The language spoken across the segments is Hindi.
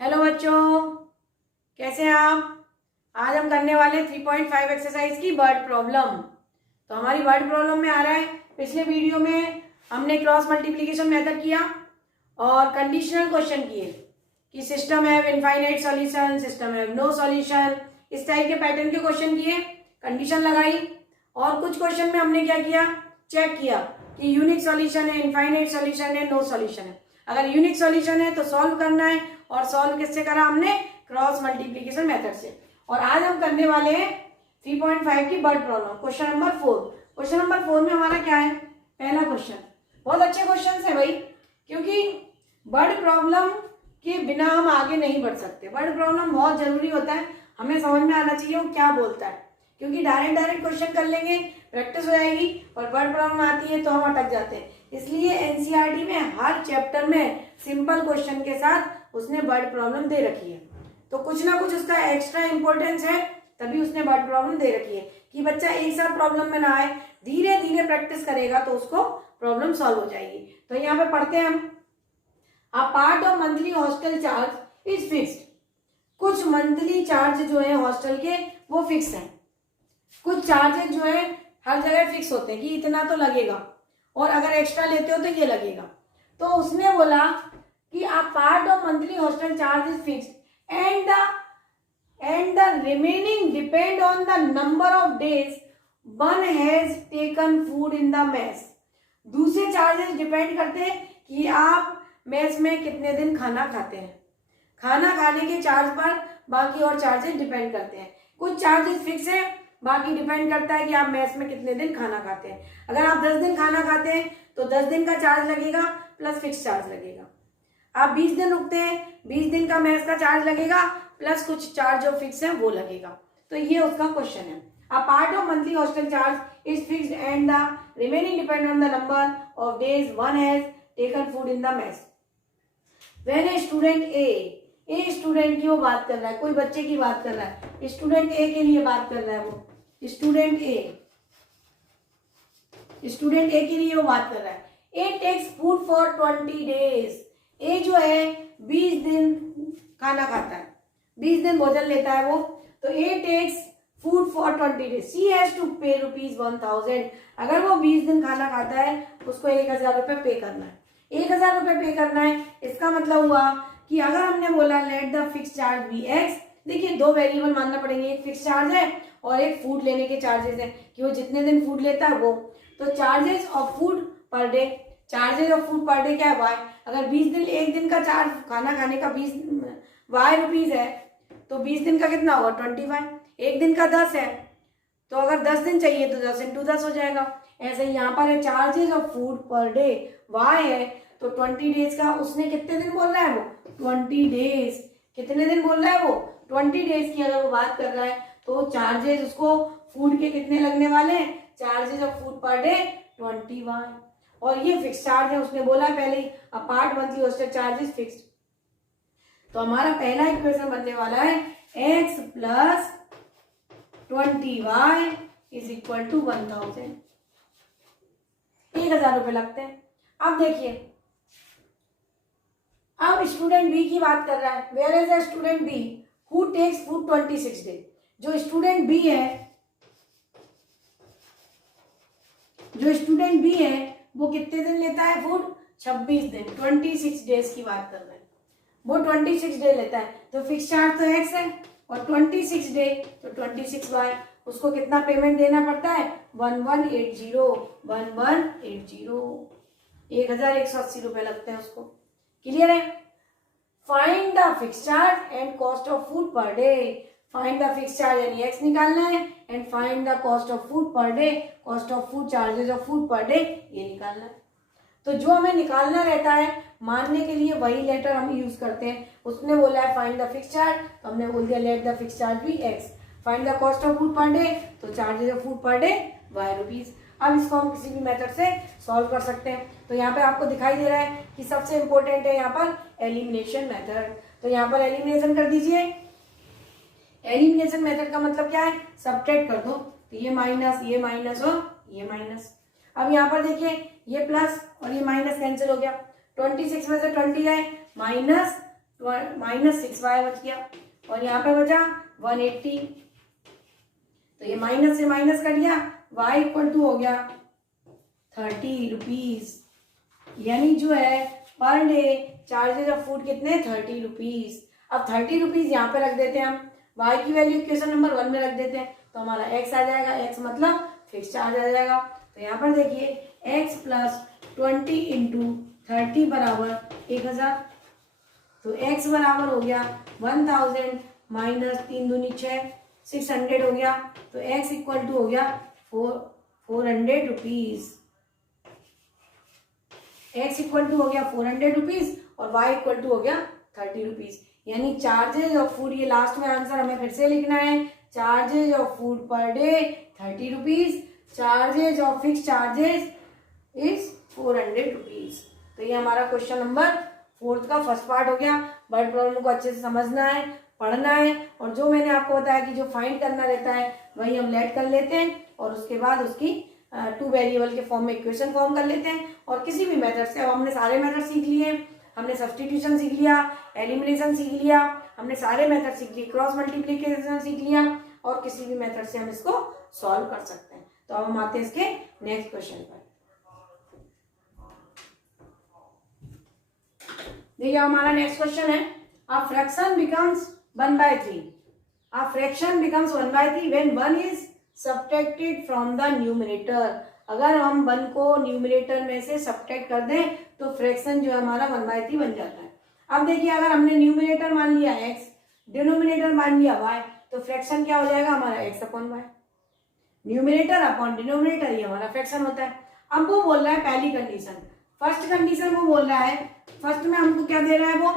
हेलो बच्चों, कैसे हैं आप। आज हम करने वाले 3.5 एक्सरसाइज की वर्ड प्रॉब्लम। तो हमारी वर्ड प्रॉब्लम में आ रहा है, पिछले वीडियो में हमने क्रॉस मल्टीप्लिकेशन मेथड किया और कंडीशनल क्वेश्चन किए कि system have infinite solution, system have no solution, इस टाइप के पैटर्न के क्वेश्चन किए, कंडीशन लगाई। और कुछ क्वेश्चन में हमने क्या किया, चेक किया कि यूनिक सॉल्यूशन है, इनफाइनाइट सॉल्यूशन है, नो सॉल्यूशन है। अगर यूनिक सॉल्यूशन है तो सॉल्व करना है, और सॉल्व किससे करा हमने, क्रॉस मल्टीप्लिकेशन मेथड से। और आज हम करने वाले हैं 3.5 की word problem, question number 4। Question number 4 में हमारा क्या है, पहला क्वेश्चन। बहुत अच्छे क्वेश्चन है भाई, क्योंकि वर्ड प्रॉब्लम के बिना हम आगे नहीं बढ़ सकते। वर्ड प्रॉब्लम बहुत जरूरी होता है, हमें समझ में आना चाहिए वो क्या बोलता है, क्योंकि डायरेक्ट क्वेश्चन कर लेंगे, प्रैक्टिस हो जाएगी, और वर्ड प्रॉब्लम आती है तो हम अटक जाते हैं। इसलिए एनसीईआरटी में हर चैप्टर में सिंपल क्वेश्चन के साथ उसने वर्ड प्रॉब्लम दे रखी है। तो कुछ ना कुछ उसका एक्स्ट्रा इंपॉर्टेंस है, तभी उसने वर्ड प्रॉब्लम दे रखी है कि बच्चा एक साथ प्रॉब्लम में ना आए, धीरे धीरे प्रैक्टिस करेगा तो उसको प्रॉब्लम सॉल्व हो जाएगी। तो यहाँ पे पढ़ते हैं हम, a part of monthly hostel charge is fixed. कुछ मंथली चार्ज जो है हॉस्टल के वो फिक्स है। कुछ चार्जेस जो है हर जगह फिक्स होते हैं कि इतना तो लगेगा, और अगर एक्स्ट्रा लेते हो तो ये लगेगा। तो उसने बोला कि a part of monthly hostel charge is fixed and the remaining depend on the number of days one has taken food in the mess। दूसरे चार्जेस डिपेंड करते हैं कि आप मेस में कितने दिन खाना खाते हैं। खाना खाने के चार्ज पर बाकी और चार्जेस डिपेंड करते हैं। कुछ चार्जेस फिक्स है, बाकी डिपेंड करता है कि आप मेस में कितने दिन खाना खाते हैं। अगर आप 10 दिन खाना खाते हैं तो 10 दिन का चार्ज लगेगा प्लस फिक्स चार्ज लगेगा। आप 20 दिन रुकते हैं, 20 दिन का मेस का चार्ज लगेगा प्लस कुछ चार्ज जो फिक्स है वो लगेगा। तो ये उसका क्वेश्चन है। A part of monthly hostel charge is fixed and the remaining depend on the number of days one has taken food in the mess. When a student a student की वो बात कर रहा है, कोई बच्चे की बात कर रहा है, स्टूडेंट ए के लिए बात कर रहा है, वो स्टूडेंट ए के लिए वो बात कर रहा है। ए टेक्स फूड फॉर 20 डेज। ए जो है 20 दिन खाना खाता है, 20 दिन भोजन लेता है वो। तो ए टेक्स फूड फॉर 20 डेज, सी हैज टू पे ₹1000। अगर वो 20 दिन खाना खाता है उसको 1000 रुपये पे करना है। 1000 रुपये पे करना है, इसका मतलब हुआ कि अगर हमने बोला let the fix charge be X, देखिए दो वेरिएबल मानना पड़ेंगे, एक फिक्स चार्ज है और एक फूड लेने के चार्जेस है कि वो जितने दिन फूड लेता है वो। तो charges of food per day, charges of food per day क्या है, वाई। अगर 20 दिन, एक दिन का चार्ज खाना खाने का 20 वाई रुपीज है, तो 20 दिन का कितना होगा 25। एक दिन का 10 है, तो अगर 10 दिन चाहिए तो 10 × 10 हो जाएगा। ऐसे ही यहाँ पर है charges of food per day Y है, तो 20 डेज का उसने कितने दिन बोल रहा है वो 20 डेज। कितने दिन बोल रहा है वो 20 डेज की अगर वो बात कर रहा है, तो चार्जेस उसको फूड के कितने लगने वाले हैं, charges of food per day 21। और ये फिक्स चार्ज है, उसने बोला पहले ही apart monthly hostel charge is fixed. तो हमारा पहला इक्वेशन बनने वाला है x plus 20y is equal to 1000। 1000 रुपये लगते हैं। अब देखिए, अब स्टूडेंट बी की बात कर रहा है, where is a student B who takes food 26 day. जो स्टूडेंट बी है वो कितने दिन लेता है फूड, 26 दिन, 26 डेज की बात कर रहे हैं। वो 26 डे लेता है, तो फिक्स चार्ज तो x है और 26 डे तो 26y। उसको कितना पेमेंट देना पड़ता है 1180 1180 रुपए लगते हैं उसको। क्लियर है। Find the fix charge and cost of food per day. Find the fix charge यानी x निकालना है, and find the cost of food per day, cost of food, charges of food per day ये निकालना है। तो जो हमें निकालना रहता है मानने के लिए वही लेटर हम यूज करते हैं। उसने बोला है फाइंड द फिक्स चार्ज, तो हमने बोल दिया let the fix charge be x। Find the cost of food per day, तो charges of food per day y rupees. अब इसको हम किसी भी मेथड से सॉल्व कर सकते हैं। तो यहाँ पे आपको दिखाई दे रहा है कि सबसे इंपॉर्टेंट है यहाँ पर एलिमिनेशन मेथड। तो यहाँ पर एलिमिनेशन कर दीजिए। एलिमिनेशन मेथड का मतलब क्या है, सब्ट्रैक्ट कर दो, तो ये माइनस और ये माइनस। अब यहाँ पर देखिए ये प्लस और ये माइनस कैंसिल हो गया, 26 में से 20 गए, -6y बच गया और यहाँ पे बचा 180। तो ये माइनस से माइनस कट गया, y इक्वल टू हो गया 30 रुपीज। यानी जो है per day charges of food कितने, 30 रुपीज। अब 30 रुपीज यहाँ पे रख देते हैं हम, y की वैल्यू इक्वेशन नंबर 1 में रख देते हैं, तो हमारा x आ जाएगा, x मतलब फिक्स चार्ज आ जाएगा। तो यहाँ पर देखिए x प्लस 20 इंटू 30 बराबर 1000। तो x बराबर हो गया 1000 माइनस 3 दूनी 6, 600 हो गया। तो x इक्वल टू हो गया 400 रुपीज। x इक्वल टू हो गया 400 रुपीज और y इक्वल टू हो गया 30 रुपीज। यानी चार्जेज ऑफ फूड, ये लास्ट में आंसर हमें फिर से लिखना है, charges of food per day 30 rupees, charges of fix charges is 400 rupees. तो ये हमारा क्वेश्चन नंबर 4 का फर्स्ट पार्ट हो गया। वर्ड प्रॉब्लम को अच्छे से समझना है, पढ़ना है, और जो मैंने आपको बताया कि जो फाइंड करना रहता है वही हम लेट कर लेते हैं और उसके बाद उसकी 2 वेरिएबल के फॉर्म में इक्वेशन फॉर्म कर लेते हैं। और किसी भी मेथड से, अब हमने सारे मेथड सीख लिए, हमने सब्स्टिट्यूशन सीख लिया, एलिमिनेशन सीख लिया, हमने सारे मेथड सीख लिए, क्रॉस मल्टीप्लिकेशन सीख लिया, और किसी भी मेथड से हम इसको सॉल्व कर सकते हैं। तो अब हम आते हैं इसके नेक्स्ट क्वेश्चन पर। देखिए हमारा नेक्स्ट क्वेश्चन है, a fraction becomes 1/3। A fraction becomes 1/3 when 1 is subtracted from the numerator. अगर हम 1 को न्यूमरेटर में से सब्ट्रैक्ट कर दें तो फ्रैक्शन जो है हमारा 1/3 बन जाता है। अब देखिए अगर हमने न्यूमरेटर मान लिया x, डिनोमिनेटर मान लिया y, तो फ्रैक्शन क्या हो जाएगा हमारा x upon y। Numerator upon denominator ये हमारा फ्रैक्शन होता है। अब वो बोल रहा है पहली कंडीशन, फर्स्ट कंडीशन वो बोल रहा है, फर्स्ट में हमको क्या दे रहा है वो,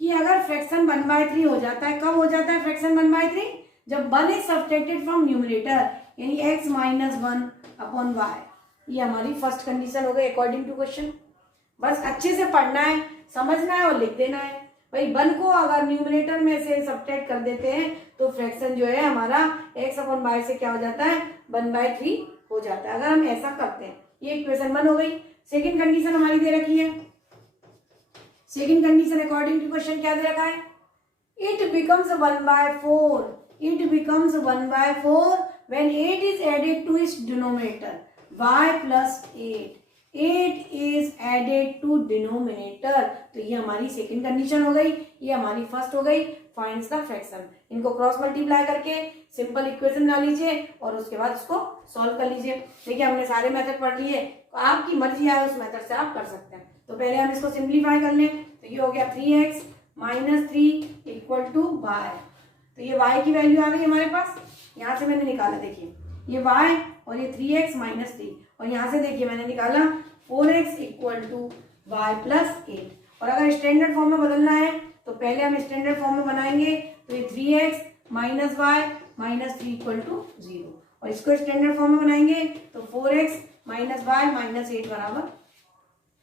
कि अगर फ्रैक्शन 1/3 हो जाता है, कब हो जाता है फ्रैक्शन 1/3, जब 1 इज सब्ट्रैक्टेड फ्रॉम न्यूमरेटर, यानी x माइनस 1 अपॉन y। ये हमारी फर्स्ट कंडीशन हो गई अकॉर्डिंग टू क्वेश्चन। बस अच्छे से पढ़ना है, समझना है और लिख देना है। भाई 1 को अगर न्यूमरेटर में से सब्ट्रैक्ट कर देते हैं तो फ्रैक्शन जो है हमारा x अपॉन y से क्या हो जाता है, 1/3 हो जाता है, अगर हम ऐसा करते हैं। ये इक्वेशन 1 हो गई। सेकेंड कंडीशन हमारी दे रखी है, second condition according to question क्या दे रखा है, it becomes 1/4, it becomes 1/4 when 8 is added to its denominator, y plus 8 is added to denominator। तो ये हमारी सेकंड कंडीशन हो गई, ये हमारी फर्स्ट हो गई, फाइंड्स द फ्रैक्शन। इनको क्रॉस मल्टीप्लाई करके सिंपल इक्वेशन बना लीजिए और उसके बाद उसको सॉल्व कर लीजिए। देखिए हमने सारे मेथड पढ़ लिए, तो आपकी मर्जी है उस मेथड से आप कर सकते हैं। तो पहले हम इसको सिंप्लीफाई कर लें, तो ये हो गया 3x minus 3 equal to y। तो ये y की वैल्यू आ गई हमारे पास, यहाँ से मैंने निकाला, देखिए ये y और ये 3x माइनस 3, और यहाँ से देखिए मैंने निकाला 4x equal to y plus 8। और अगर स्टैंडर्ड फॉर्म में बदलना है तो पहले हम स्टैंडर्ड फॉर्म में बनाएंगे, तो ये 3x minus y minus 3 equal to 0, और इसको स्टैंडर्ड फॉर्म में बनाएंगे तो 4x माइनस y माइनस 8 बराबर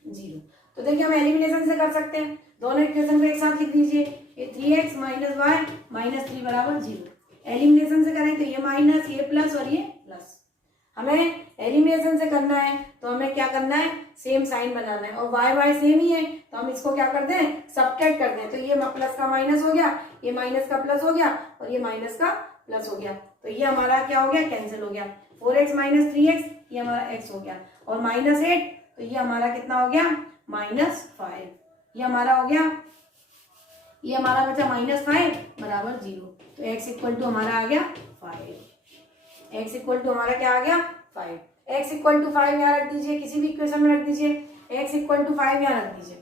0। तो देखिए हम एलिमिनेशन से कर सकते हैं, दोनों इक्वेशन को एक साथ लिख दीजिए, ये 3x माइनस y माइनस 3 बराबर 0। एलिमिनेशन से करें तो ये माइनस, ये प्लस और ये प्लस। हमें एलिमिनेशन से करना है तो हमें क्या करना है, सेम साइन बनाना है, और y y सेम ही है तो हम इसको क्या कर दें, सब्ट्रैक्ट कर दें। तो ये प्लस का माइनस हो गया, ये माइनस का प्लस हो गया और ये माइनस का प्लस हो गया, तो ये हमारा क्या हो गया, कैंसिल हो गया। 4x माइनस 3x ये हमारा x हो गया, और माइनस 8 तो ये हमारा कितना हो गया, -5। ये हमारा हो गया, ये हमारा बचा -5 बराबर 0। तो x इक्वल टू हमारा आ गया 5, x इक्वल टू हमारा क्या आ गया 5। x इक्वल टू 5 यहाँ रख दीजिए, किसी भी इक्वेशन में रख दीजिए, x इक्वल टू 5 यहाँ रख दीजिए।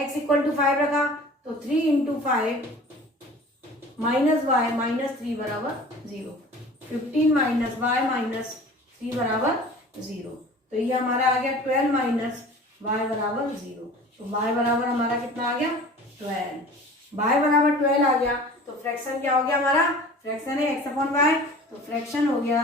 x इक्वल टू 5 रखा तो 3 इंटू 5 माइनस y माइनस 3 बराबर 0, 15 माइनस y माइनस 3 बराबर 0। तो ये हमारा आ गया 12 माइनस y बराबर 0। तो y बराबर हमारा कितना आ गया 12, y बराबर 12 आ गया। तो फ्रैक्शन क्या हो गया हमारा, फ्रैक्शन है x अपॉन y, तो फ्रैक्शन हो गया,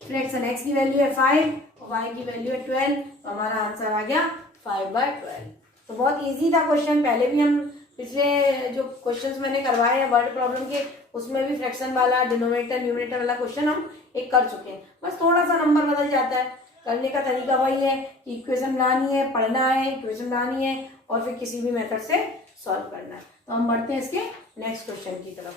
फ्रैक्शन x की वैल्यू है 5 और y की वैल्यू है 12, तो हमारा आंसर आ गया 5/12। तो बहुत इजी था क्वेश्चन, पहले भी हम पिछले जो क्वेश्चंस मैंने करवाए हैं वर्ड प्रॉब्लम के, उसमें भी फ्रैक्शन वाला डिनोमिनेटर न्यूमरेटर वाला क्वेश्चन हम एक कर चुके हैं, बस थोड़ा सा नंबर बदल जाता है। करने का तरीका वही है कि इक्वेशन बनानी है, पढ़ना है, इक्वेशन बनानी है और फिर किसी भी मेथड से सॉल्व करना है। तो हम बढ़ते हैं इसके नेक्स्ट क्वेश्चन की तरफ।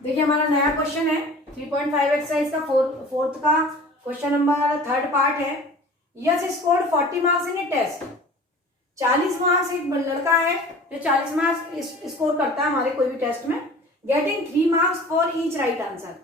देखिए हमारा नया क्वेश्चन है 3.5 एक्सरसाइज का फोर्थ का क्वेश्चन नंबर थर्ड पार्ट है। Yash scored 40 marks in a test. 40 marks एक लड़का है जो 40 मार्क्स स्कोर करता है हमारे कोई भी टेस्ट में, getting 3 marks for each right answer.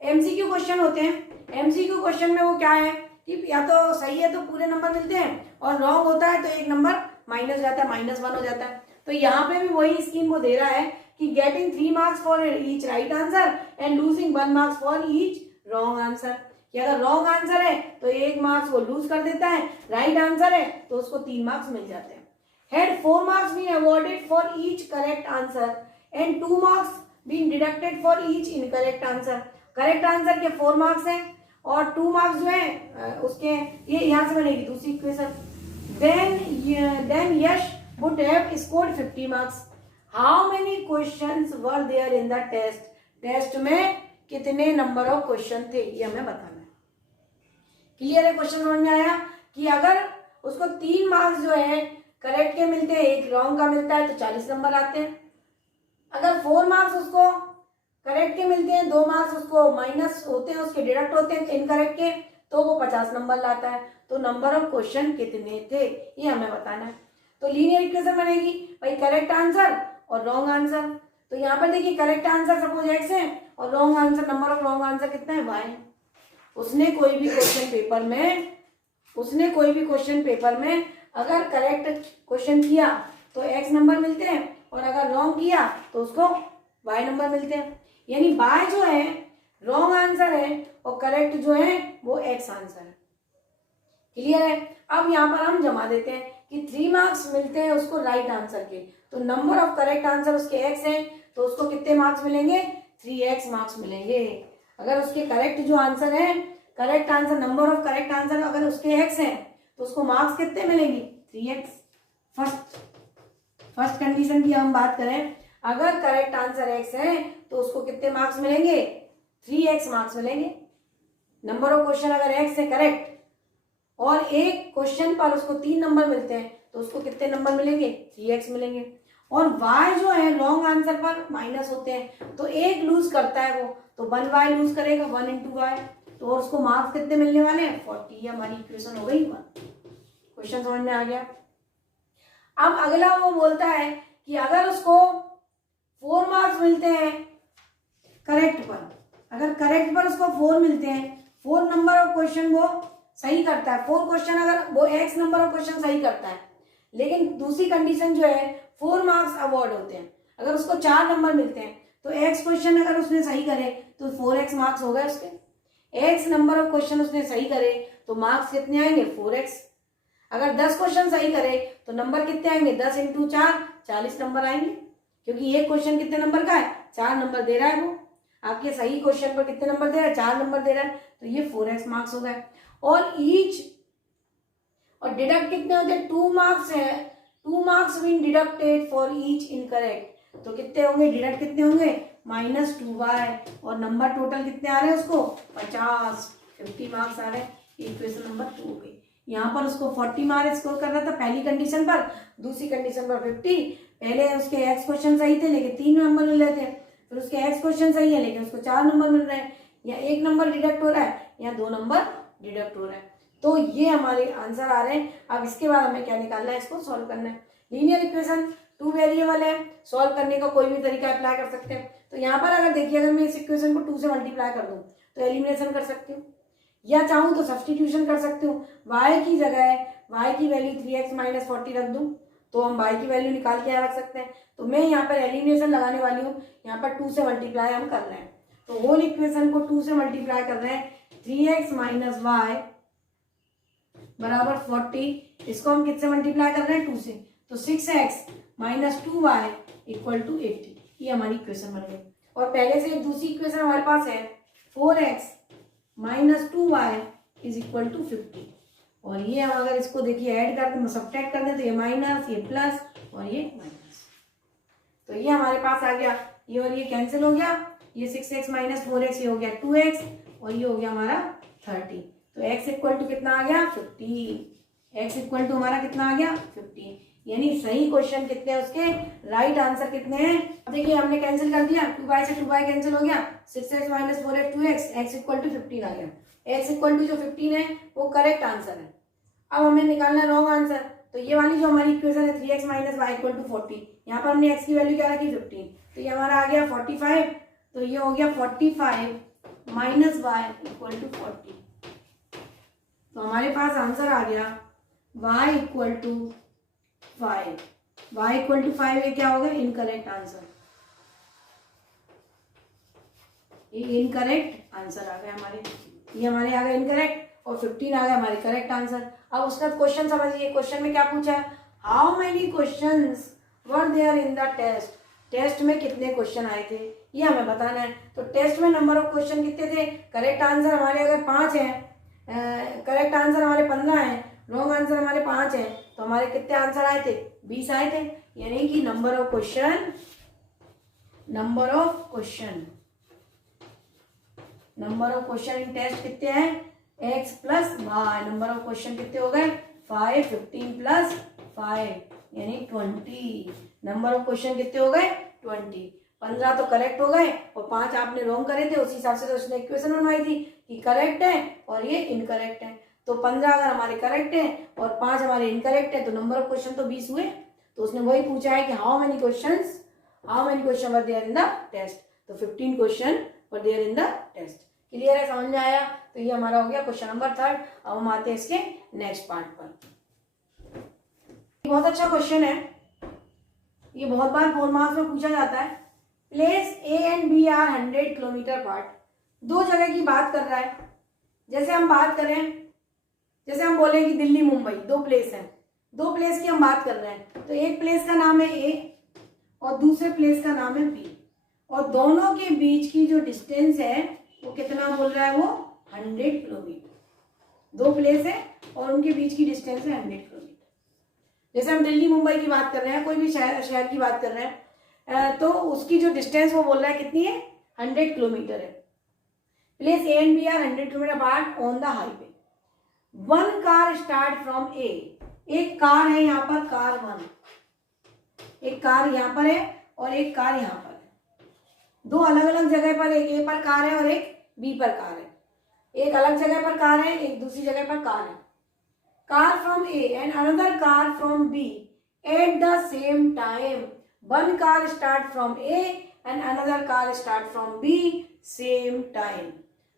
MCQ question होते हैं। एमसीक्यू क्वेश्चन में वो क्या है कि या तो सही है तो पूरे नंबर मिलते हैं और रॉन्ग होता है तो एक नंबर माइनस जाता है, -1 हो जाता है। तो यहाँ पे भी वही स्कीम वो दे रहा है कि getting 3 marks for each right answer and losing 1 marks for each wrong answer. कि अगर रॉन्ग आंसर है तो 1 मार्क्स वो लूज कर देता है, राइट आंसर है तो उसको 3 मार्क्स मिल जाते हैं। Had 4 marks been awarded for each correct answer and 2 marks been deducted for each incorrect answer. Correct answer के 4 मार्क्स हैं और 2 मार्क्स जो है उसके, ये यहाँ से बनेगी दूसरी equation. Then Yash would have scored 50 marks. How many questions were there in the test. Test में कितने नंबर ऑफ क्वेश्चन थे ये हमें बताना है। क्लियर है? क्वेश्चन समझ में आया कि अगर उसको 3 मार्क्स जो है करेक्ट के मिलते हैं, एक रॉन्ग का मिलता है तो 40 नंबर आते हैं। अगर 4 मार्क्स उसको करेक्ट के मिलते हैं, 2 मार्क्स उसको माइनस होते हैं, उसके डिडक्ट होते हैं इनकरेक्ट के, तो वो 50 नंबर लाता है। तो नंबर ऑफ क्वेश्चन कितने थे ये हमें बताना है। तो लीनियर इक्वेशन बनेगी भाई करेक्ट आंसर और रॉन्ग आंसर। तो यहाँ पर देखिए करेक्ट आंसर सपोज x है और wrong answer, number of wrong answer कितना है y। उसने कोई भी क्वेश्चन पेपर में अगर करेक्ट क्वेश्चन किया तो x नंबर मिलते हैं और अगर रॉन्ग किया तो उसको y नंबर मिलते हैं। यानी y जो है रॉन्ग आंसर है और करेक्ट जो है वो x आंसर है। क्लियर है? अब यहाँ पर हम जमा देते हैं कि 3 मार्क्स मिलते हैं उसको राइट आंसर के, तो नंबर ऑफ करेक्ट आंसर उसके x है तो उसको कितने मार्क्स मिलेंगे, 3x मार्क्स मिलेंगे। अगर उसके करेक्ट जो आंसर है, correct answer, number of correct answer अगर उसके x है तो उसको मार्क्स कितने मिलेंगे, 3x। फर्स्ट कंडीशन की हम बात करें, अगर करेक्ट आंसर x है तो उसको कितने मार्क्स मिलेंगे, 3x मार्क्स मिलेंगे। नंबर ऑफ क्वेश्चन अगर x है करेक्ट और एक क्वेश्चन पर उसको 3 नंबर मिलते हैं तो उसको कितने नंबर मिलेंगे, 3x मिलेंगे। और y जो है रॉन्ग आंसर पर माइनस होते हैं तो एक लूज करता है वो, तो 1y लूज करेगा, 1 into y, तो उसको मार्क्स कितने मिलने वाले हैं, 40। ये हमारी इक्वेशन हो गई 1। क्वेश्चन समझ में आ गया। अब अगला वो बोलता है कि अगर उसको 4 मार्क्स मिलते हैं करेक्ट पर, अगर करेक्ट पर उसको 4 मिलते हैं, 4 नंबर ऑफ क्वेश्चन वो सही करता है, 4 क्वेश्चन अगर वो x नंबर ऑफ क्वेश्चन सही करता है, लेकिन दूसरी कंडीशन जो है 4 मार्क्स अवॉर्ड होते हैं। अगर उसको 4 नंबर मिलते हैं तो x क्वेश्चन अगर उसने सही करे तो 4x मार्क्स हो गए उसके। x नंबर ऑफ क्वेश्चन उसने सही करे तो मार्क्स कितने आएंगे, 4x। अगर 10 क्वेश्चन सही करे तो नंबर कितने आएंगे, 10 into 4 40 नंबर आएंगे, क्योंकि एक क्वेश्चन कितने नंबर का है, 4 नंबर दे रहा है वो। आपके सही क्वेश्चन पर कितने नंबर दे रहा है, 4 नंबर दे रहा है, तो ये 4x मार्क्स हो गए। और ईच और डिडक्ट कितने होते हैं, 2 मार्क्स है, 2 marks been deducted for each incorrect, तो कितने होंगे, डिडक्ट कितने होंगे, -2y, और नंबर टोटल कितने आ रहे हैं उसको, 50 मार्क्स आ रहे हैं। इक्वेशन नंबर 2 हो गई। यहाँ पर उसको 40 मार्क्स स्कोर करना था पहली कंडीशन पर, दूसरी कंडीशन पर 50। पहले उसके x क्वेश्चन सही थे लेकिन 3 नंबर मिल रहे थे, फिर उसके x क्वेश्चन सही है लेकिन उसको 4 नंबर मिल रहे हैं, या 1 नंबर डिडक्ट हो रहा है या 2 नंबर डिडक्ट हो रहा है। तो ये हमारे आंसर आ रहे हैं। अब इसके बाद हमें क्या निकालना है, इसको सॉल्व करना है। लीनियर इक्वेशन 2 वेरिएबल है, सॉल्व करने का कोई भी तरीका अप्लाई कर सकते हैं। तो यहाँ पर अगर देखिए, अगर मैं इस इक्वेशन को 2 से मल्टीप्लाई कर दूं तो एलिमिनेशन कर सकती हूँ, या चाहूँ तो सब्सटीट्यूशन कर सकती हूँ। y की जगह y की वैल्यू 3x - 40 रख दूं तो हम y की वैल्यू निकाल के यहाँ रख सकते हैं। तो मैं यहाँ पर एलिमिनेशन लगाने वाली हूँ, यहाँ पर 2 से मल्टीप्लाई हम कर रहे हैं, तो होल इक्वेशन को 2 से मल्टीप्लाई कर रहे हैं। 3x - y बराबर 40, इसको हम किससे मल्टीप्लाई कर रहे हैं, 2 से, तो 6x - 2y = 80। ये हमारी इक्वेशन बन गई। और पहले से एक दूसरी इक्वेशन हमारे पास है, 4x - 2y = 50। और ये हम अगर इसको देखिए ऐड कर दें, सब्ट्रैक्ट कर दें, तो ये माइनस, ये प्लस और ये माइनस, तो ये हमारे पास आ गया। ये और ये कैंसिल हो गया, ये 6x - 4x ये हो गया 2x, और ये हो गया हमारा 30। तो x इक्वल टू कितना आ गया 15। x इक्वल टू हमारा कितना आ गया 15। यानी सही क्वेश्चन कितने हैं उसके, राइट आंसर कितने हैं। अब देखिए हमने कैंसिल कर दिया, 2y से 2y कैंसिल हो गया, 6x minus 4x 2x, x equal to 15 आ गया। x इक्वल टू जो 15 है वो करेक्ट आंसर है। अब हमें निकालना है रॉन्ग आंसर। तो ये वाली जो हमारी इक्वेशन है 3x minus y equal to 40, यहाँ पर हमने x की वैल्यू क्या रखी 15, तो ये हमारा आ गया 45। तो ये हो गया 45 माइनस वाई इक्वल टू 40। तो हमारे पास आंसर आ गया y equal to 5। y equal to 5 ये क्या होगा, इनकरेक्ट आंसर। ये इनकरेक्ट आंसर आ गया हमारे, ये हमारे आ गया इनकरेक्ट, और 15 आ गया हमारे करेक्ट आंसर। अब उसका क्वेश्चन समझिए, क्वेश्चन में क्या पूछा है, how many questions were there in the test. Test में कितने क्वेश्चन आए थे ये हमें बताना है। तो टेस्ट में नंबर ऑफ क्वेश्चन कितने थे, करेक्ट आंसर हमारे अगर 5 है, करेक्ट आंसर हमारे 15 है, रॉन्ग आंसर हमारे 5 है, तो हमारे कितने आंसर आए थे 20 आए थे। यानी कि number of question in test कितने हैं, x plus Y. Number of question कितने हो गए 5, 15 प्लस 5 यानी 20। नंबर ऑफ क्वेश्चन कितने हो गए 20। 15 तो करेक्ट हो गए और 5 आपने रॉन्ग करे थे, उसी हिसाब से तो उसने इक्वेशन बनवाई थी कि करेक्ट है और ये इनकरेक्ट है। तो 15 अगर हमारे करेक्ट है और 5 हमारे इनकरेक्ट है तो नंबर ऑफ क्वेश्चन तो 20 हुए। तो उसने वही पूछा है कि how many question were there in the test. तो 15 question were there in the test. Clear है, समझ में आया। तो ये हमारा हो गया क्वेश्चन नंबर 3। अब हम आते हैं इसके नेक्स्ट पार्ट पर। बहुत अच्छा क्वेश्चन है, ये बहुत बार 4 मार्क्स में पूछा जाता है। Place A and B are 100 kilometre part. दो जगह की बात कर रहा है। जैसे हम बात करें, जैसे हम बोले कि दिल्ली मुंबई दो प्लेस हैं, दो प्लेस की हम बात कर रहे हैं। तो एक प्लेस का नाम है ए और दूसरे प्लेस का नाम है बी, और दोनों के बीच की जो डिस्टेंस है वो कितना बोल रहा है, वो 100 किलोमीटर। दो प्लेस है और उनके बीच की डिस्टेंस है 100 किलोमीटर। जैसे हम दिल्ली मुंबई की बात कर रहे हैं, कोई भी शहर की बात कर रहे हैं, तो उसकी जो डिस्टेंस वो बोल रहा है कितनी है 100 किलोमीटर है। Place A and B are 100 kilometre apart on the highway. One car start from A. एक कार है यहाँ पर, कार 1, एक कार यहाँ पर है और एक कार यहाँ पर है। दो अलग अलग जगह पर, एक ए पर कार है और एक बी पर कार है। एक अलग जगह पर कार है, एक दूसरी जगह पर कार है। Car from A and another car from B at the same time. One car start from A and another car start from B same time.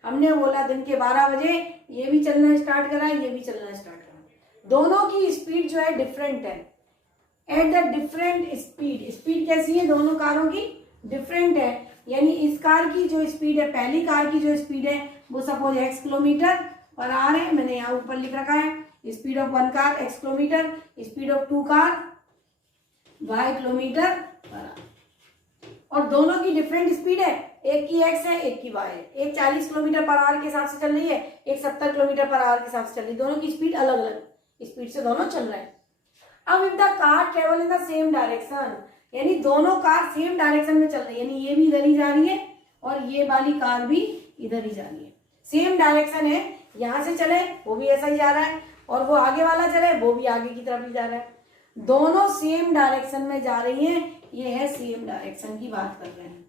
हमने बोला दिन के 12 बजे ये भी चलना स्टार्ट करा, ये भी चलना स्टार्ट करा। दोनों की स्पीड जो है डिफरेंट है। At the different speed, speed कैसी है दोनों कारों की, डिफरेंट है। यानी इस कार की जो स्पीड है, पहली कार की जो स्पीड है वो सपोज x किलोमीटर पर आर है, मैंने यहाँ ऊपर लिख रखा है। Speed of 1 car x kilometre, speed of 2 car y kilometre पर आर। और दोनों की डिफरेंट स्पीड है, एक की x है एक की y है। एक 40 किलोमीटर पर आवर के हिसाब से चल रही है, एक 70 किलोमीटर पर आवर के हिसाब से चल रही है। दोनों की स्पीड अलग अलग स्पीड से दोनों चल रहे हैं। अब if the car travel in the same direction, यानी दोनों कार सेम डायरेक्शन में चल रही है, यानी ये भी इधर ही जा रही है और ये वाली कार भी इधर ही जा रही है। सेम डायरेक्शन है, यहाँ से चले वो भी ऐसा ही जा रहा है और वो आगे वाला चले वो भी आगे की तरफ ही जा रहा है। दोनों सेम डायरेक्शन में जा रही हैं, ये है सेम डायरेक्शन की बात कर रहे हैं।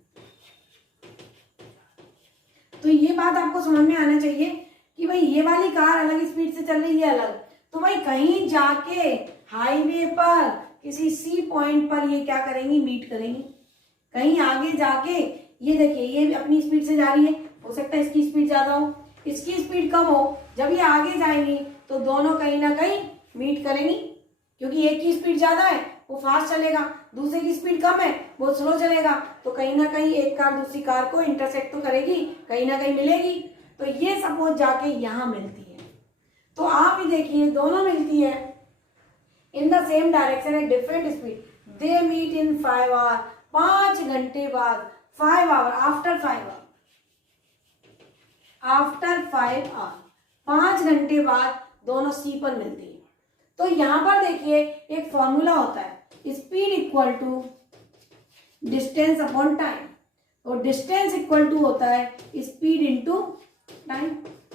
तो ये बात आपको समझ में आना चाहिए कि भाई ये वाली कार अलग स्पीड से चल रही है अलग, तो भाई कहीं जाके हाईवे पर किसी सी पॉइंट पर ये क्या करेंगी, मीट करेंगी। कहीं आगे जाके ये देखिए ये अपनी स्पीड से जा रही है, हो सकता है इसकी स्पीड ज्यादा हो, इसकी स्पीड कम हो। जब ये आगे जाएंगी तो दोनों कहीं ना कहीं मीट करेंगी, क्योंकि एक की स्पीड ज्यादा है वो फास्ट चलेगा, दूसरे की स्पीड कम है वो स्लो चलेगा। तो कहीं ना कहीं एक कार दूसरी कार को इंटरसेक्ट तो करेगी, कहीं ना कहीं मिलेगी। तो ये सपोज जाके यहाँ मिलती है, तो आप ही देखिए दोनों मिलती है in the same direction at different speed. They meet in 5 hour, 5 घंटे बाद, 5 hour after 5 hour, after 5 hour, 5 घंटे बाद दोनों सी पर मिलती है। तो यहां पर देखिए एक फॉर्मूला होता है, speed equal to distance upon time, और डिस्टेंस इक्वल टू होता है स्पीड इंटू टाइम।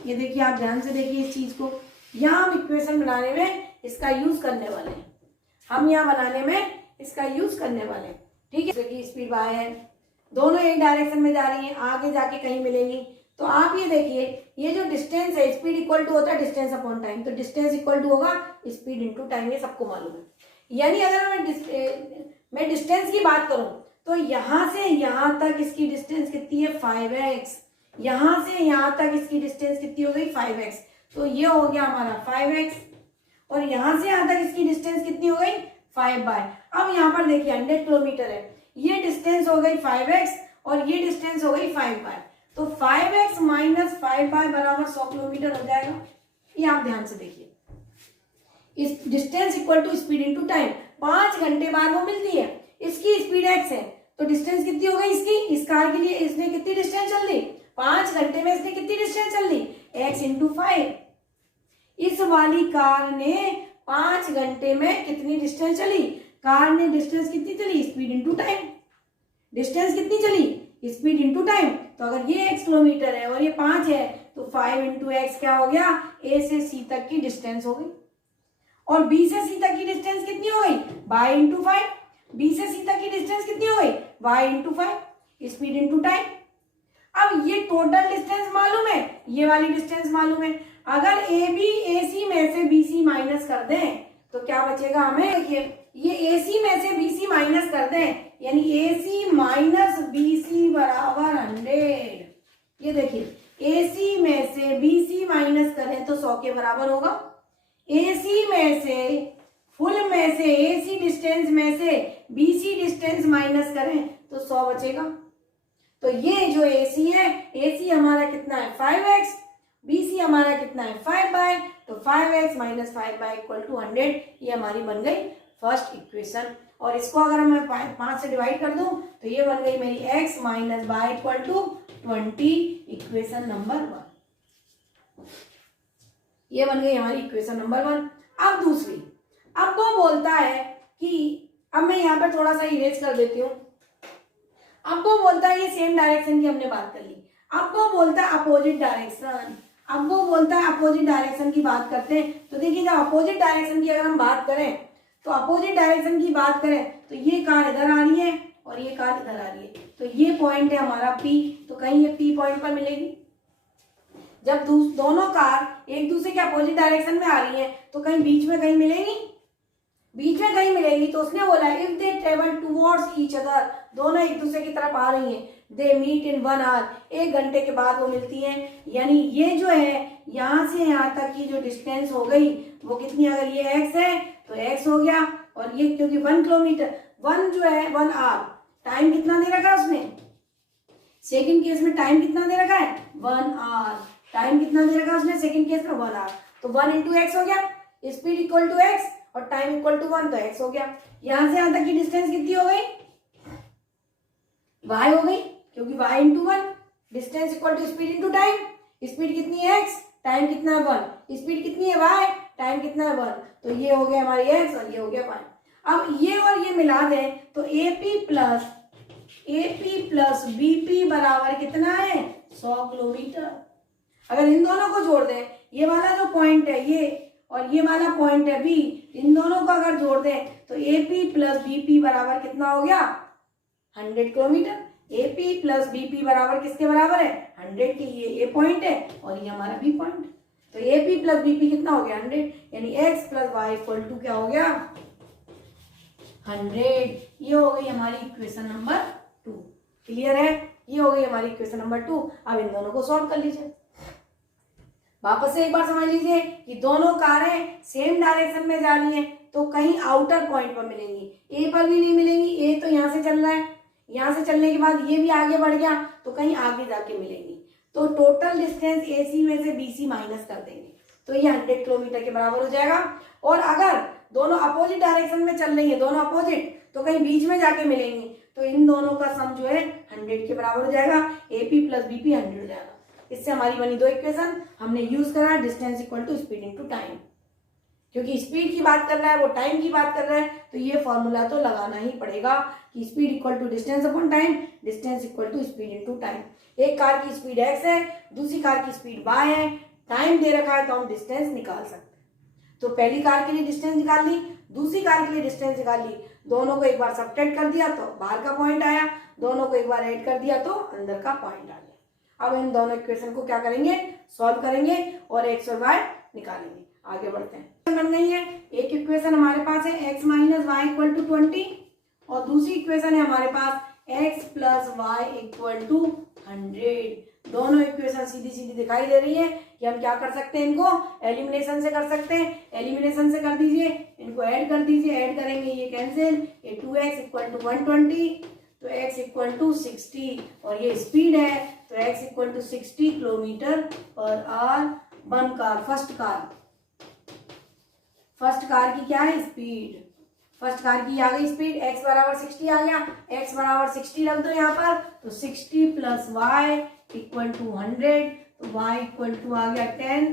ये देखिए, आप ध्यान से देखिए इस चीज को। यहाँ हम इक्वेशन बनाने में इसका यूज करने वाले हैं, हम यहाँ बनाने में इसका यूज करने वाले हैं, ठीक है। देखिए स्पीड y है, दोनों एक डायरेक्शन में जा रही हैं, आगे जाके कहीं मिलेंगी। तो आप ये देखिए, ये जो डिस्टेंस है, स्पीड इक्वल टू होता है डिस्टेंस अपॉन टाइम, तो डिस्टेंस इक्वल टू होगा स्पीड इनटू टाइम, ये सबको मालूम है। यानी अगर मैं डिस्टेंस की बात करूं तो यहां से यहां तक इसकी डिस्टेंस कितनी है 5x, यहां से यहां तक इसकी डिस्टेंस कितनी हो गई 5x, तो ये हो गया हमारा 5x, और यहां से यहां तक इसकी डिस्टेंस कितनी हो गई 5y। अब यहाँ पर देखिए 100 किलोमीटर है, ये डिस्टेंस हो गई 5x और ये डिस्टेंस हो गई 5y, तो 5x माइनस 5y बराबर 100 किलोमीटर हो जाएगा। ये आप ध्यान से देखिए, इस distance equal to speed into time, 5 घंटे बाद वो मिलती है। इसकी स्पीड x है, तो डिस्टेंस कितनी हो गई इसकी, इस कार के लिए इसने कितनी डिस्टेंस चल ली, 5 घंटे में इसने कितनी डिस्टेंस चल ली, x इंटू 5। इस वाली कार ने 5 घंटे में कितनी डिस्टेंस चली, कार ने डिस्टेंस कितनी चली, स्पीड इंटू टाइम। डिस्टेंस कितनी चली, स्पीड इंटू टाइम। तो अगर ये x किलोमीटर है और ये 5 है, तो 5 इंटू एक्स क्या हो गया, a से c तक की डिस्टेंस हो गई। और b से c तक की डिस्टेंस कितनी हो गई, y इंटू 5। b से c तक की डिस्टेंस कितनी हो गई, y into 5, speed into time. अब ये टोटल डिस्टेंस मालूम है, ये वाली डिस्टेंस मालूम है। अगर AB AC में से BC माइनस कर दें तो क्या बचेगा हमें, देखिए ये AC में से BC माइनस कर दें, यानी AC माइनस BC बराबर 100। ये देखिए AC में से BC माइनस करें तो 100 के बराबर होगा। AC में से फुल में से AC डिस्टेंस में से BC डिस्टेंस माइनस करें तो 100 बचेगा। तो ये जो AC है, AC हमारा कितना है 5x, BC हमारा कितना है 5y, तो 5x minus 5y equal to 100, ये हमारी बन गई फर्स्ट इक्वेशन। और इसको अगर मैं 5 से डिवाइड कर दूं तो ये बन गई मेरी x minus y equal to 20, equation number 1। ये बन गई हमारी इक्वेशन नंबर 1। अब दूसरी, अब वो बोलता है कि, अब मैं यहाँ पर थोड़ा सा इरेज कर देती हूँ। अब वो बोलता है, ये सेम डायरेक्शन की हमने बात कर ली, अब वो बोलता है अपोजिट डायरेक्शन। अब वो बोलता है अपोजिट डायरेक्शन की बात करते हैं, तो देखिए जब अपोजिट डायरेक्शन की अगर हम बात करें, तो अपोजिट डायरेक्शन की बात करें तो ये कार इधर आ रही है और ये कार इधर आ रही है, तो ये पॉइंट है हमारा P, तो कहीं ये P पॉइंट पर मिलेगी। जब दोनों कार एक दूसरे के अपोजिट डायरेक्शन में आ रही है तो कहीं बीच में कहीं मिलेंगी, बीच में कहीं मिलेगी। तो उसने बोला if they travel towards each other, दोनों एक दूसरे की तरफ आ रही हैं, दे मीट इन 1 आवर, 1 घंटे के बाद वो मिलती हैं। यानी ये जो है यहाँ से यहाँ तक की जो डिस्टेंस हो गई वो कितनी, अगर ये x है तो x हो गया, और ये क्योंकि 1 किलोमीटर, 1 जो है 1 आवर, टाइम कितना दे रखा है उसने, सेकंड केस में टाइम कितना दे रखा है 1 आवर, टाइम कितना दे रखा है उसने सेकंड केस में 1 आवर, तो 1 इंटू एक्स हो गया, स्पीड इक्वल टू एक्स और टाइम इक्वल टू 1, तो x हो गया। यहां से यहां तक की डिस्टेंस कितनी हो गई, y हो गई, क्योंकि y into 1, distance equal to speed into time, speed कितनी है x, टाइम कितना है 1, स्पीड कितनी है y, टाइम कितना है 1, तो ये हो गया हमारी x और ये हो गया y। अब ये और ये मिला दें तो AP प्लस BP बराबर कितना है 100 किलोमीटर। अगर इन दोनों को जोड़ दें, ये वाला जो पॉइंट है ये और ये वाला पॉइंट है B, इन दोनों को अगर जोड़ दें तो AP प्लस BP बराबर कितना हो गया 100 किलोमीटर। AP प्लस BP बराबर किसके बराबर है 100 के, ये A पॉइंट है और ये हमारा B पॉइंट, तो AP प्लस BP कितना हो गया 100, यानी x plus y equal to क्या हो गया 100। ये हो गई हमारी इक्वेशन नंबर 2। क्लियर है, ये हो गई हमारी इक्वेशन नंबर 2। अब इन दोनों को सॉल्व कर लीजिए। वापस से एक बार समझ लीजिए कि दोनों कारें सेम डायरेक्शन में जा रही हैं तो कहीं आउटर पॉइंट पर मिलेंगी, ए पर भी नहीं मिलेंगी, ए तो यहाँ से चल रहा है, यहाँ से चलने के बाद ये भी आगे बढ़ गया तो कहीं आगे जाके मिलेंगी। तो टोटल डिस्टेंस AC में से BC माइनस कर देंगे तो ये 100 किलोमीटर के बराबर हो जाएगा। और अगर दोनों अपोजिट डायरेक्शन में चल रही है, दोनों अपोजिट, तो कहीं बीच में जाके मिलेंगी, तो इन दोनों का सम जो है 100 के बराबर हो जाएगा। AP प्लस BP 100 हो जाएगा। इससे हमारी बनी 2 इक्वेशन। हमने यूज करा distance equal to speed into time, क्योंकि स्पीड की बात कर रहा है वो टाइम की बात कर रहा है, तो ये फॉर्मूला तो लगाना ही पड़ेगा कि speed equal to distance upon time, distance equal to speed into time. एक कार की स्पीड x है, दूसरी कार की स्पीड y है, टाइम दे रखा है, तो हम डिस्टेंस निकाल सकते हैं। तो पहली कार के लिए डिस्टेंस निकाल ली, दूसरी कार के लिए डिस्टेंस निकाल ली, दोनों को एक बार सबट्रैक्ट कर दिया तो बाहर का पॉइंट आया, दोनों को एक बार ऐड कर दिया तो अंदर का पॉइंट आ गया। अब इन दोनों इक्वेशन को क्या करेंगे, सॉल्व करेंगे और x और y निकालेंगे। आगे बढ़ते हैं। बन गई है, एक इक्वेशन हमारे पास है x minus y equal to 20 और दूसरी इक्वेशन है हमारे पास x plus y equal to 100। दोनों इक्वेशन सीधी सीधी दिखाई दे रही है कि हम क्या कर सकते हैं, इनको एलिमिनेशन से कर सकते हैं। एलिमिनेशन से कर दीजिए, इनको ऐड कर दीजिए, ऐड करेंगे ये कैंसिल, ये 2x इक्वल टू 120, तो x इक्वल टू 60 और ये स्पीड है तो x equal to 60 kilometre per hour. One car, first car की क्या है स्पीड, फर्स्ट कार की आ गई स्पीड, x बराबर 60 आ गया, x बराबर 60 रख दो यहाँ पर, तो 60 प्लस वाई इक्वल टू 100, तो y इक्वल टू आ गया 10,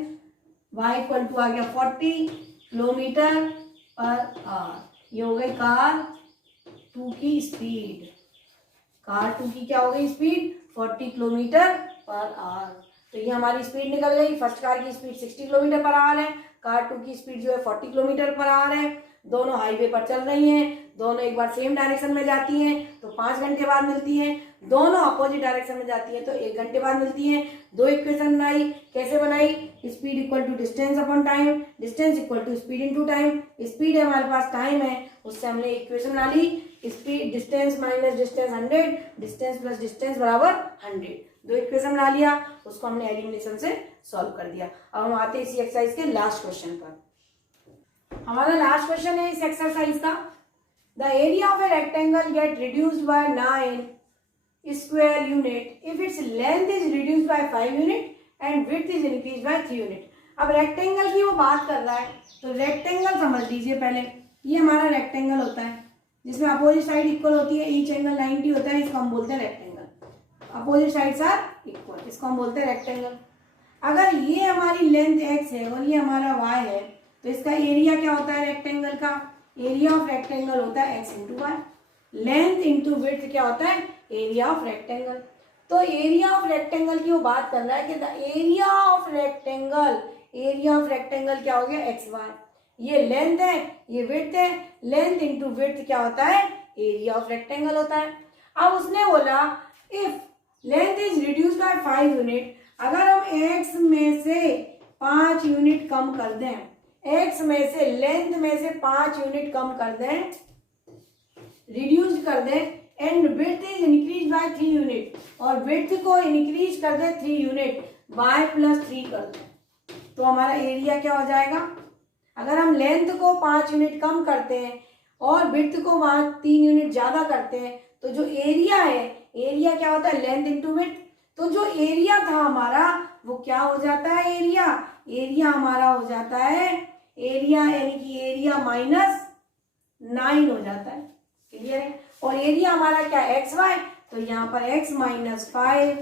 y इक्वल टू आ गया 40 किलोमीटर पर आवर। ये हो गई कार 2 की स्पीड, कार 2 की क्या हो गई स्पीड 40 किलोमीटर पर आवर। तो ये हमारी स्पीड निकल गई। फर्स्ट कार की स्पीड 60 किलोमीटर पर आवर है, कार 2 की स्पीड जो है 40 किलोमीटर पर आवर है। दोनों हाईवे पर चल रही हैं, दोनों एक बार सेम डायरेक्शन में जाती हैं तो 5 घंटे बाद मिलती हैं, दोनों अपोजिट डायरेक्शन में जाती हैं तो 1 घंटे बाद मिलती हैं। दो इक्वेशन बनाई, कैसे बनाई, speed equal to distance upon time, distance equal to speed into time. Speed है हमारे पास, टाइम है, उससे हमने इक्वेशन बना ली, speed distance minus distance 100, distance plus distance बराबर 100। दो इक्वेशन बना लिया, उसको हमने एलिमिनेशन से सॉल्व कर दिया। अब हम आते हैं इसी एक्सरसाइज के लास्ट क्वेश्चन पर। हमारा लास्ट क्वेश्चन है इस एक्सरसाइज का, the area of a rectangle gate reduced by 9 square unit if it's length is reduced by 5 unit and width is increase by 3 unit. अब रेक्टेंगल की वो बात कर रहा है, तो रेक्टेंगल समझ लीजिए पहले। ये हमारा रेक्टेंगल होता है जिसमें अपोजिट साइड इक्वल होती है, ईच एंगल 90 होता है, इसको हम बोलते हैं rectangle. Opposite sides are equal, इसको हम बोलते हैं रेक्टेंगल। अगर ये हमारी लेंथ x है और ये हमारा y है, तो इसका एरिया क्या होता है रेक्टेंगल का, एरिया ऑफ रेक्टेंगल होता है x into y. Length into width क्या होता है, एरिया ऑफ रेक्टेंगल। तो एरिया ऑफ रेक्टेंगल की वो बात कर रहा है कि the area of rectangle, area of rectangle क्या हो गया एक्स वाई, ये लेंथ है ये विड्थ है, लेंथ इंटू विड्थ क्या होता है, एरिया ऑफ रेक्टेंगल होता है। अब उसने बोला if length is reduced by 5 unit, अगर हम x में से 5 यूनिट कम कर दें, x में से लेंथ में से 5 यूनिट कम कर दें, रिड्यूस कर दें, and width is increase by 3 unit, और विड्थ को इंक्रीज कर दें 3 यूनिट, y प्लस 3 कर दें, तो हमारा एरिया क्या हो जाएगा। अगर हम लेंथ को 5 यूनिट कम करते हैं और विड्थ को वहां 3 यूनिट ज्यादा करते हैं, तो जो एरिया है, एरिया क्या होता है लेंथ इंटू विड्थ, तो जो एरिया था हमारा वो क्या हो जाता है, एरिया हमारा हो जाता है, एरिया यानी कि एरिया माइनस 9 हो जाता है, क्लियर है। और एरिया हमारा क्या एक्स वाई, तो यहाँ पर x माइनस 5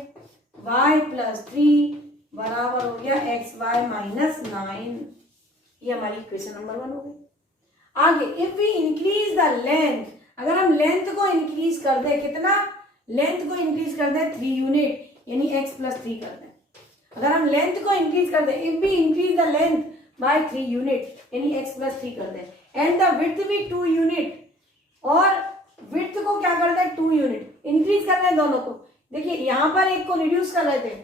y प्लस 3 बराबर हो गया एक्स वाई माइनस 9। ये हमारी इक्वेशन नंबर 1 हो गई। आगे if we increase the length, अगर हम लेंथ को इंक्रीज कर दें, कितना, लेंथ को इंक्रीज कर दें 3 यूनिट यानी x प्लस 3 कर दें। अगर हम लेंथ को इंक्रीज कर दें, if we increase the length by 3 unit यानी x प्लस 3 कर दें, एंड द विड्थ भी 2 यूनिट, और विड्थ को क्या कर दें 2 यूनिट, इंक्रीज कर रहे हैं दोनों को। देखिए यहां पर एक को रिड्यूस कर रहे थे,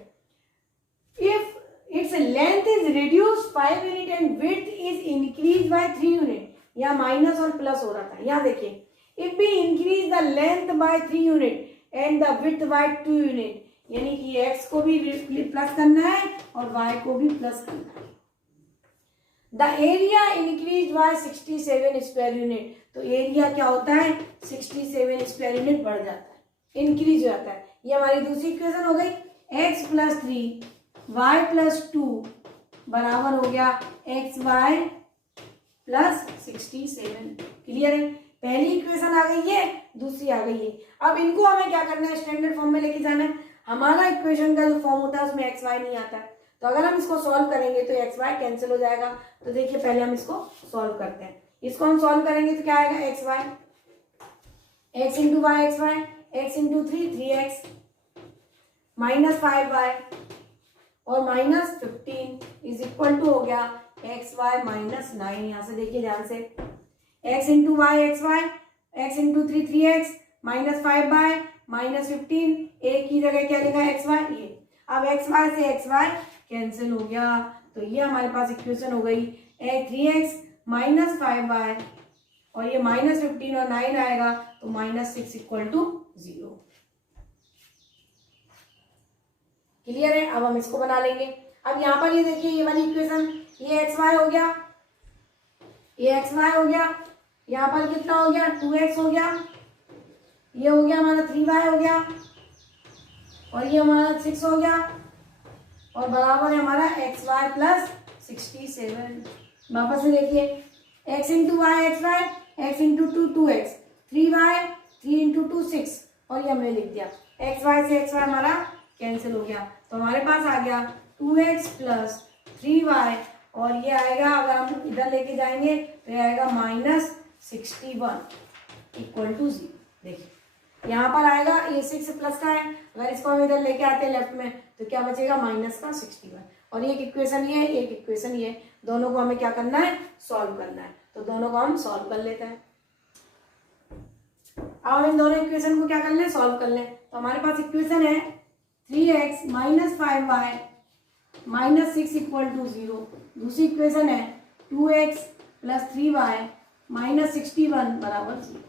if it's length is reduce 5 unit and width is increase by 3 unit, यहाँ माइनस और प्लस हो रहा था, यहाँ देखिए if we increase the length by 3 unit and the width by 2 unit, यानी कि x को भी प्लस करना है और y को भी प्लस करना है। The area increase by 67 square unit, तो एरिया क्या होता है 67 स्क्वायर यूनिट बढ़ जाता है, इंक्रीज हो जाता है। ये हमारी दूसरी इक्वेशन हो गई, x प्लस 3 y प्लस 2 बराबर हो गया एक्स वाई प्लस 67, क्लियर है। पहली इक्वेशन आ गई है, दूसरी आ गई है। अब इनको हमें क्या करना है, स्टैंडर्ड फॉर्म में लेके जाना है। हमारा इक्वेशन का जो फॉर्म होता है उसमें एक्स वाई नहीं आता है, तो अगर हम इसको सॉल्व करेंगे तो एक्स वाई कैंसिल हो जाएगा। तो देखिए पहले हम इसको सॉल्व करते हैं। इसको हम सॉल्व करेंगे तो क्या आएगा, x y, x into y x y, x into 3 3x, -5y और -15 इज इक्वल टू हो गया xy -9। यहाँ से देखिए ध्यान से, x into y x y, x into 3x, -5y -15, एक की जगह क्या लिखा xy ये। अब xy से xy कैंसिल हो गया, तो ये हमारे पास इक्वेशन हो गई 3x -5y और ये -15 और 9 आएगा तो -6 इक्वल टू 0। क्लियर है। अब हम इसको बना लेंगे। अब यहाँ पर ये देखिए ये वाली इक्वेशन, ये xy हो गया, ये xy हो गया, यहाँ पर कितना हो गया 2x हो गया, ये हो गया हमारा 3y हो गया और ये हमारा 6 हो गया और बराबर है हमारा xy प्लस 67। वापस से देखिए x into y x y, x into 2x, 3y, 3 into 2 6 और ये हमने लिख दिया। xy से xy हमारा कैंसिल हो गया तो हमारे पास आ गया 2x प्लस 3y और ये आएगा, अगर हम इधर लेके जाएंगे तो ये आएगा -61 इक्वल टू 0। देखिए यहाँ पर आएगा, ये 6 प्लस का है, अगर इसको हम इधर लेके आते हैं लेफ्ट में तो क्या बचेगा -61 और एक इक्वेशन ये, एक इक्वेशन ये, दोनों को हमें क्या करना है सॉल्व करना है, तो दोनों को हम सॉल्व कर लेते हैं। अब हम इन दोनों इक्वेशन को क्या कर लें सॉल्व कर लें। तो हमारे पास इक्वेशन है 3x -5y -6 इक्वल टू 0। दूसरी इक्वेशन है 2x प्लस 3y -61 बराबर 0।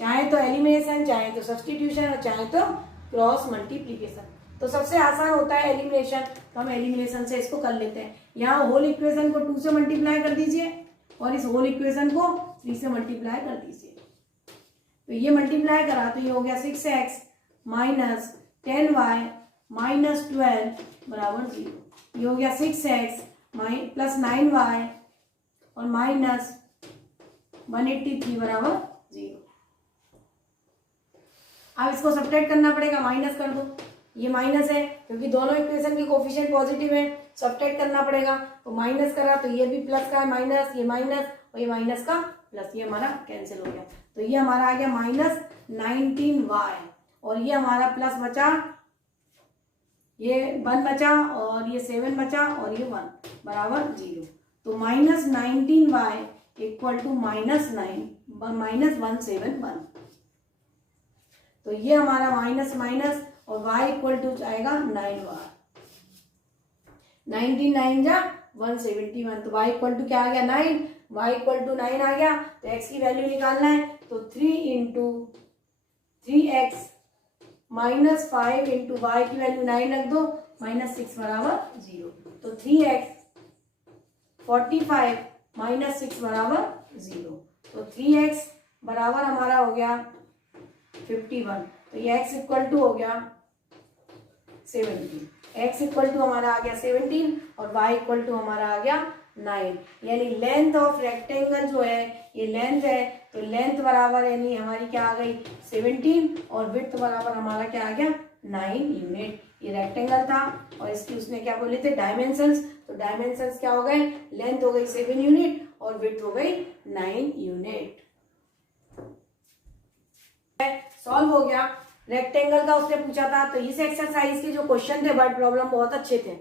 चाहे तो एलिमिनेशन, चाहे तो सब्सटीट्यूशन और चाहे तो क्रॉस मल्टीप्लीकेशन। तो सबसे आसान होता है एलिमिनेशन, तो हम एलिमिनेशन से इसको कर लेते हैं। यहाँ होल इक्वेशन को 2 से मल्टीप्लाई कर दीजिए और इस होल इक्वेशन को 3 से मल्टीप्लाई कर दीजिए। तो ये मल्टीप्लाई करा तो ये हो गया 6x माइनस 10y माइनस 12 बराबर 0। ये हो गया 6x प्लस 9y और माइनस 183 बराबर 0। अब इसको सब्ट्रैक्ट करना पड़ेगा, माइनस कर दो, ये माइनस है क्योंकि दोनों इक्वेशन की कोफिशिएंट पॉजिटिव है, सब्ट्रैक्ट करना पड़ेगा। तो माइनस करा तो ये भी प्लस का है माइनस, ये माइनस और ये माइनस का प्लस, ये हमारा कैंसिल हो गया। तो ये हमारा आ गया -19y और ये हमारा प्लस बचा, ये 1 बचा और ये 7 बचा और ये 1 बराबर 0। तो -19y इक्वल टू -171। तो ये हमारा माइनस माइनस और y इक्वल टू आएगा 9y, 19 9 जा 171। तो y इक्वल टू क्या आ गया 9, y इक्वल टू 9 आ गया। तो x की वैल्यू निकालना है तो 3 into 3x minus 5 into y की वैल्यू 9 रख दो, -6 बराबर 0। तो 3x 45 माइनस 6 बराबर 0। तो 3x बराबर हमारा हो गया 51। तो ये x इक्वल टू हो गया 17, x इक्वल टू हमारा आ गया 17 और y इक्वल टू हमारा आ गया 9। यानी लेंथ ऑफ रेक्टेंगल जो है ये लेंथ है, तो लेंथ बराबर यानी हमारी क्या आ गई 17 और विड्थ बराबर हमारा क्या आ गया 9 यूनिट। ये रेक्टेंगल था और इसकी उसने क्या बोले थे डायमेंशंस, तो डायमेंशंस क्या हो गए, लेंथ हो गई 7 यूनिट और विड्थ हो गई 9 यूनिट। सॉल्व हो गया। रेक्टेंगल का उसने पूछा था, तो इस एक्सरसाइज के जो क्वेश्चन थे वर्ड प्रॉब्लम बहुत अच्छे थे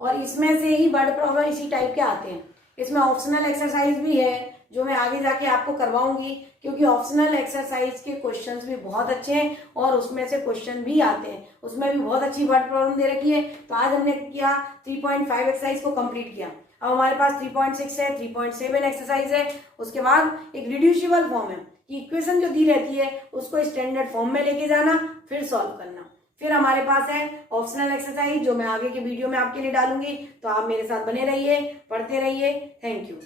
और इसमें से ही वर्ड प्रॉब्लम इसी टाइप के आते हैं। इसमें ऑप्शनल एक्सरसाइज भी है जो मैं आगे जाके आपको करवाऊंगी, क्योंकि ऑप्शनल एक्सरसाइज के क्वेश्चंस भी बहुत अच्छे हैं और उसमें से क्वेश्चन भी आते हैं, उसमें भी बहुत अच्छी वर्ड प्रॉब्लम दे रखी है। तो आज हमने किया 3.5 एक्सरसाइज को कंप्लीट किया। अब हमारे पास 3.6 है, 3.7 एक्सरसाइज है, उसके बाद एक रिड्यूसिबल फॉर्म है कि इक्वेशन जो दी रहती है उसको स्टैंडर्ड फॉर्म में लेके जाना, फिर सॉल्व करना। फिर हमारे पास है ऑप्शनल एक्सरसाइज जो मैं आगे के वीडियो में आपके लिए डालूंगी। तो आप मेरे साथ बने रहिए, पढ़ते रहिए। Thank you.